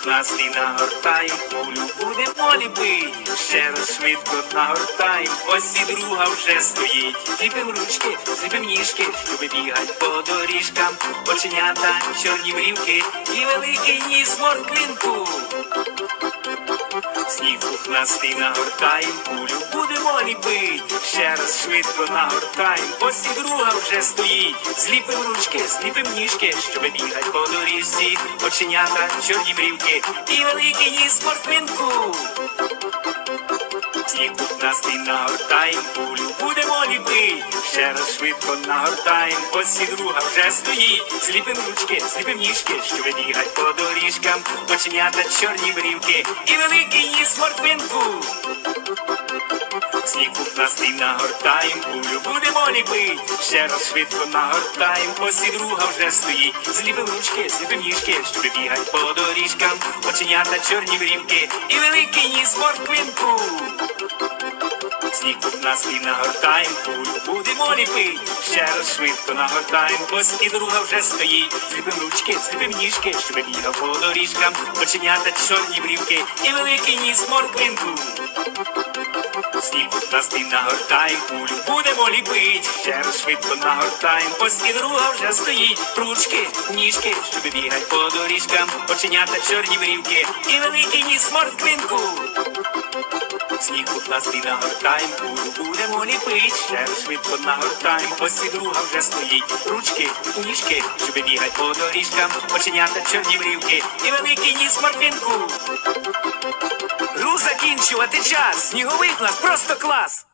пухнастий нагортаєм, кулю будемо ліпить. Ще раз швидко нагортаєм, ось і друга вже стоїть. Зліпим ручки, зліпим ніжки, люби бігать по доріжкам. Оченята, чорні брівки і великий ніс морквинку. Сніг пухнастий нагортаєм, кулю будемо ліпить. Ще раз швидко нагортаєм, ось і друга вже стоїть. Зліпим ручки, зліпим ніжки, щоб бігать по доріжці. Оченята, чорні брівки і великий ніс морквинку. Сніг пухнастий нагортаєм, кулю будемо ліпить. Ще раз швидко нагортаєм, ось і друга вже стоїть. Зліпим ручки, зліпим ніжки, щоб бігать по. Оченята, чорні брівки і великий ніс морквинку. Сніг пухнастий нагортаєм, кулю будемо ліпить. Ще раз швидко нагортаєм, ось і друга вже стоїть. Зліпим ручки, зліпим ніжки, щоб бігать по доріжкам. Оченята, чорні брівки і великий ніс морквинку. Сніг пухнастий нагортаєм, кулю будемо ліпить. Ще раз швидко нагортаєм, ось і друга вже стоїть. Сліпим ручки, сліпим ніжки, щоб бігав по доріжкам. Оченята, чорні брівки і великий ніс морквинку. Пухнастий нагортаєм, кулю будемо ліпить. Ще раз швидко нагортаєм, ось і друга вже стоїть. Ручки, ніжки, щоб бігать по доріжкам. Оченята, чорні брівки і великий ніс морквинку. Сніг пухнастий нагортаєм, кулю будемо ліпить. Ще раз швидко нагортаєм, ось і друга вже стоїть. Ручки, ніжки, щоб бігать по доріжкам. Оченята, чорні брівки і великий ніс морквинку. Гру закінчувати час. Сніговий клас, просто клас. Plus.